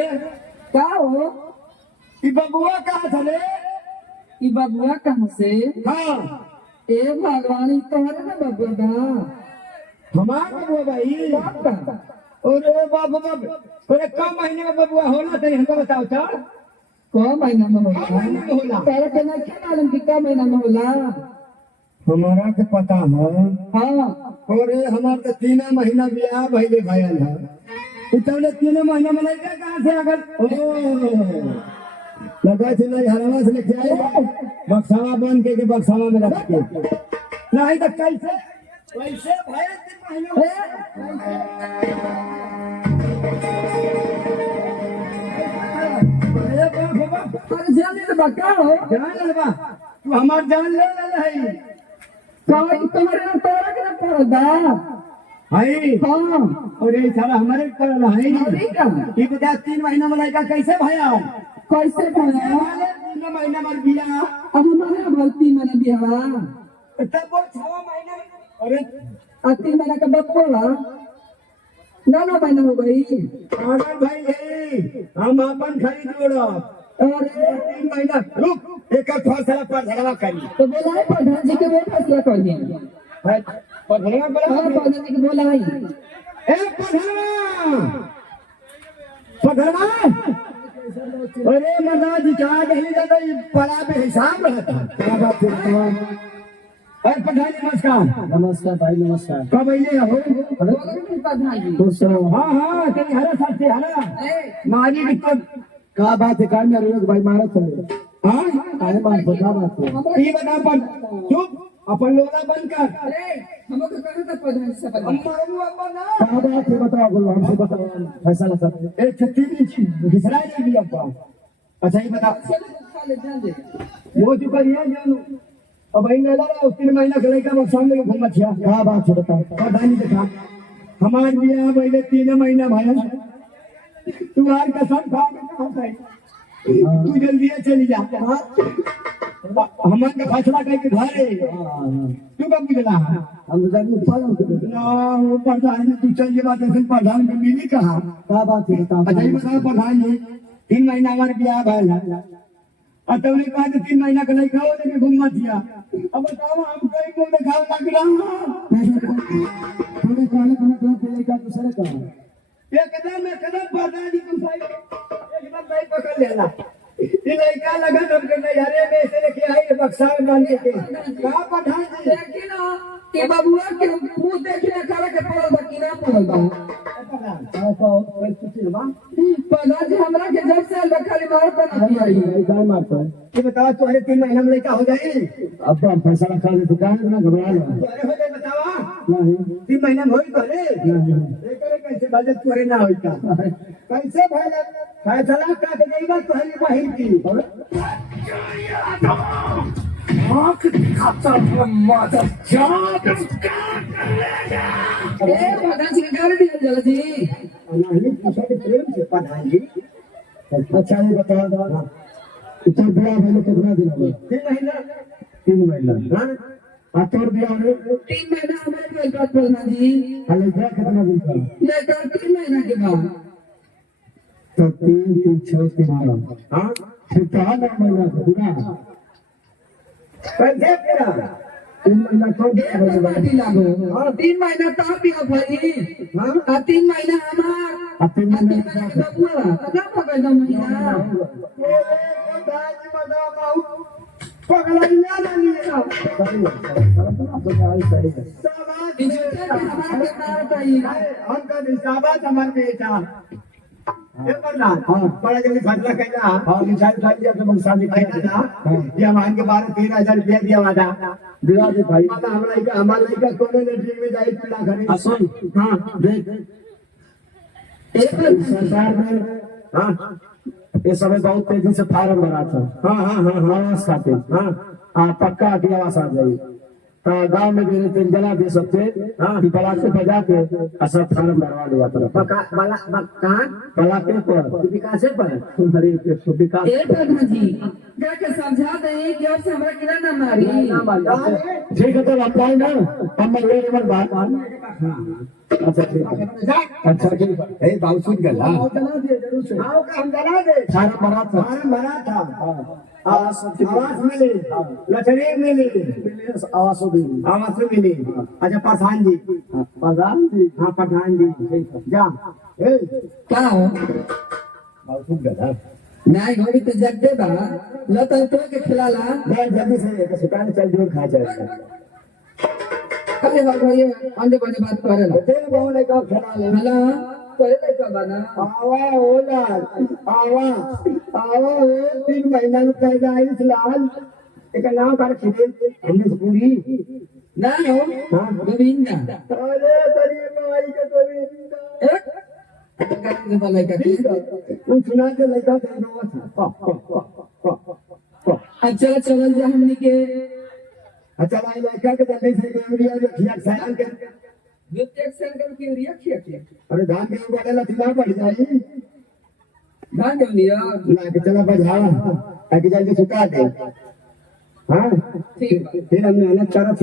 का हो? ई बबुआ कहाँ चले? ई बबुआ कहाँ से? हाँ ए भगवान, ई तोहरे ना बबुआ बा? हमार बबुआ भाई। बाप का? अरे बाप बाप, अरे कम महीने में बबुआ होला तनी हमको बताओ तो। कौ महीना में होला? कौ महीना में होला? तेरे के ना क्या मालूम कि कौ महीना में होला? हमारा के पता है। हाँ, अरे हमार तो 3 महीना ब्याह भइले भयल है। इतने 3 महीना में लड़का कहाँ से अगर ओ लगा से नहीं हरवा से लेके आए बक्सावा बन के बक्सावा में रख के नहीं तो कैसे कैसे भाई 3 महीना अरे जाने तो बका हो? जान ले बा तू हमार जान ले है कौन तुम्हारे ना तोरा के ना पड़ल बा? भाई। हाँ, और ये सारा हमारे पर है अरे का? ये बता 3 महीना में लड़का कैसे भया कैसे भला? 3 महीना में बिया अब हमारे भर्ती मैंने बिहावा तब वो 6 महीने में अरे 3 महीना का बबुआ ना महीना हो गई। पागल भाई है हम अपन खरीद जोड़ो अरे 3 महीना रुक एक फैसला पर झगड़ा करी तो बोलाए प्रधान जी के वो फैसला कर दिए। पर झगड़ा बोला हाँ, प्रधान जी के बोलाई। ए पधरवा अरे मर्दा जी का दहली ज्यादा पड़ा पे हिसाब रहता क्या बात है। अरे प्रधान जी नमस्कार। नमस्कार भाई, नमस्कार। कब अइले हो? प्रधान जी खुश रहो। हाँ हाँ कहीं हरा साथ से हरा मारी दिक्कत का बात है? कान में रोक भाई मारा चले। हाँ काहे बात बता बात है? ये बता पर चुप अपन लोला बंद कर। अरे हमको कहा था प्रधान से हम मारू अपन ना का बात है? बताओ बोलो, हमसे बताओ फैसला कर। एक छत्ती घिसरा नहीं दिया अपन। अच्छा ये बता वो जो करिए जानू अब भाई ना लगा 3 महीना के लड़का वो सामने घूम मचिया क्या बात है? बताओ। पता नहीं देखा हमार बिया पहले 3 महीना भाई तू आर कसम खा के कहा भाई तू जल्दी चली जा हमार का फैसला करके घरे तू कब बुझला हम जरूर फॉलो ना वो प्रधान जी तू चल ये बात ऐसे प्रधान को मिली कहा का बात है? बताओ। अच्छा ये बताओ प्रधान जी 3 महीना हमारे बिया भैल है और तुमने कहा 3 महीना का लड़का हो लेके घूम मत दिया। अब बताओ हम कहीं को दिखाओ लग रहा थोड़े काले काले लेकर दूसरे का एकदम प्रधान जी तुम सही एकदम नहीं पकड़ लेना ये लड़का लगा तब के नजारे में से लेके आई बक्सा में डाल के कहा प्रधान जी लेकिन के बबुआ के मुंह देखने करे के पड़ल बा कि ना पड़ल बा? प्रधान जी हमरा के जब से खाली मार पर नहीं आई क्या मारता है ये बताओ तुम्हारे 3 महीना में लड़का हो जाए अब हम फैसला कर दे तो काहे ना घबरा लो। तुम्हारे हो जाए बतावा नहीं 3 महीना में होई करे नहीं करे कैसे बजट तुम्हारे ना होई का कैसे भाई फैसला का के देगा तुम्हारी बहन की आँख दिखाता है मदद जान ए प्रधान जी के गाड़ी दिया जल्दी। नहीं पूछा के प्रेम से प्रधान जी अच्छा ये बताओ इतना बड़ा भले कितना दिन हो? 3 महीना 3 महीना। हाँ तोड़ दिया हमने 3 महीना हमारे पास प्रधान जी। हले कितना दिन का लेकर 3 महीना के बाद तो 3 6 3 हाँ फिर तो 9 महीना पूरा कैसे तेरा 3 महीना तो लागो 3 महीना तो भी भाई। हाँ 3 महीना हमार 3 महीना बबुआ ना पकड़ दो महीना पगला ना ना हमका निशाबाद हमारे बेटा बड़ा जल्दी फैसला कहना हाँ निशान खाली जब हम शादी कहना ये हमारे के 12-13 रुपया दिया वादा दिला दे भाई। हमारा लड़का कोने लेटरिन में जाए पीला करे सुन हाँ देख एक सरकार में हाँ ये समय बहुत तेजी से फार्म भरा था। हाँ हाँ हाँ आवास खाते हाँ पक्का की आवास आ जाए तो गांव में भी तेल जला दे सकते कि पलाटे बजा के असर फार्म भरवा लिया था पलाटे पर विकासे पर विकास प्रधान जी के समझा दे कि अब से हमरा किना ना मारी। ठीक है तो अप्लाई ना हम बात अच्छा ठीक है अच्छा ठीक है ए बाबू सुन गल हां चला दिए जरूर से हां का हम चला दे सारा भरा था फार्म भरा था हाँ आवास मिली लचड़ी मिली आवास भी आवास मिली अच्छा प्रधान जी प्रधान जी हाँ प्रधान जी जा ए क्या हो बाबू सुन गल हां नहीं होगी तो जगते बा लता तो के खिलाला मैं जल्दी से सुकान चल जोर खा जाए अरे बाबा ये अंदे बने बात करे ना तेरे बहु ने का खड़ा ले हला करे लेका बना आवा ओला आवा आवा ओ 3 महीना में पैदा आई लाल एक नाम कर खिले हमने पूरी ना हो हाँ। गोविंदा अरे तेरी माई के गोविंदा एक गाड़ी से बोले का तू सुना के लड़का तेरा अच्छा चल जा हमनी के अच्छा भाई लड़का के जल्दी से यूरिया रखिया साल के द्वितीय संकर की रिया खिया अरे धान के ऊपर लथिला पड़ जाई धान दे लिया ला के चला बजावा ताकि जल्दी सुखा दे हाँ ठीक फिर हमने अनक तरफ